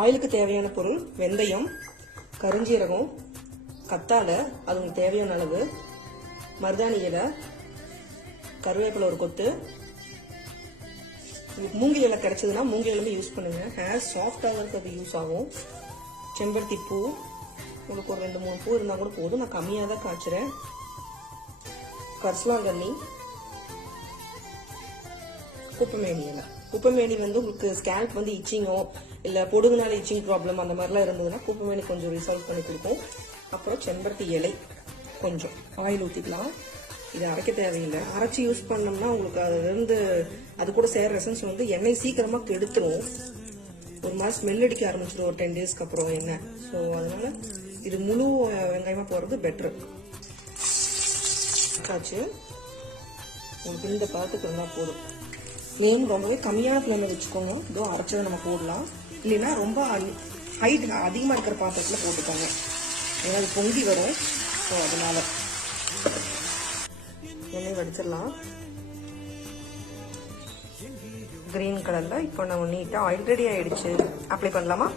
ஆயிலுக்கு தேவையான பொருள் வெந்தயம், கருஞ்சீரகம், கத்தாழை அது உங்களுக்கு தேவையான அளவு, மருதாணி இலை, கருவேப்பிலை ஒரு கொத்து. மூங்கில் இலை கிடைச்சதுன்னா மூங்கில் இலையுமே யூஸ் பண்ணுங்க. ஹேர் சாஃப்டாக இருக்கிறது யூஸ் ஆகும். செம்பருத்தி பூ உங்களுக்கு ஒரு 2-3 பூ இருந்தால் கூட போதும். நான் கம்மியாக தான் காய்ச்சுறேன். கரிசலாங்கண்ணி, குப்பைமேனி இலை. குப்பைமேனி உங்களுக்கு ஸ்கேல்ப் இச்சிங்கோ இல்லை பொடுகுனால இச்சிங் ப்ராப்ளம் அந்த மாதிரிலாம் இருந்ததுன்னா குப்பைமேனி கொஞ்சம் ரிசால்வ் பண்ணி கொடுக்கும். அப்புறம் செம்பருத்தி இலை கொஞ்சம் ஆயில் ஊற்றிக்கலாம். இது அரைக்க தேவையில்லை. அரைச்சி யூஸ் பண்ணோம்னா உங்களுக்கு அதுலேருந்து அது கூட சேர்ற எசன்ஸ் எண்ணெய் சீக்கிரமாக கெடுத்துரும். ஒரு மாதிரி ஸ்மெல் அடிக்க ஆரம்பிச்சிடும் ஒரு 10 டேஸ்க்கு அப்புறம் எண்ணெய். ஸோ அதனால இது முழு வெங்காயமாக போகிறது பெட்ரு. காய்ச்சி உங்களுக்கு இந்த பதத்துக்கு இருந்தால் போதும். ஃப்ளேம் ரொம்பவே கம்மியான ஃப்ளேமில் வச்சுக்கோங்க. இதோ அரைச்சதை நம்ம போடலாம். இல்லைன்னா ரொம்ப ஹைட் அதிகமாக இருக்கிற பாத்திரத்தில் போட்டுக்கோங்க. ஏன்னா அது பொங்கி வரும். ஸோ அதனால எண்ணெய் வடிச்சிடலாம். கிரீன் கலரில் இப்போ நம்ம நீட்டாக ஆயில் ரெடி ஆகிடுச்சு. அப்ளை பண்ணலாமா?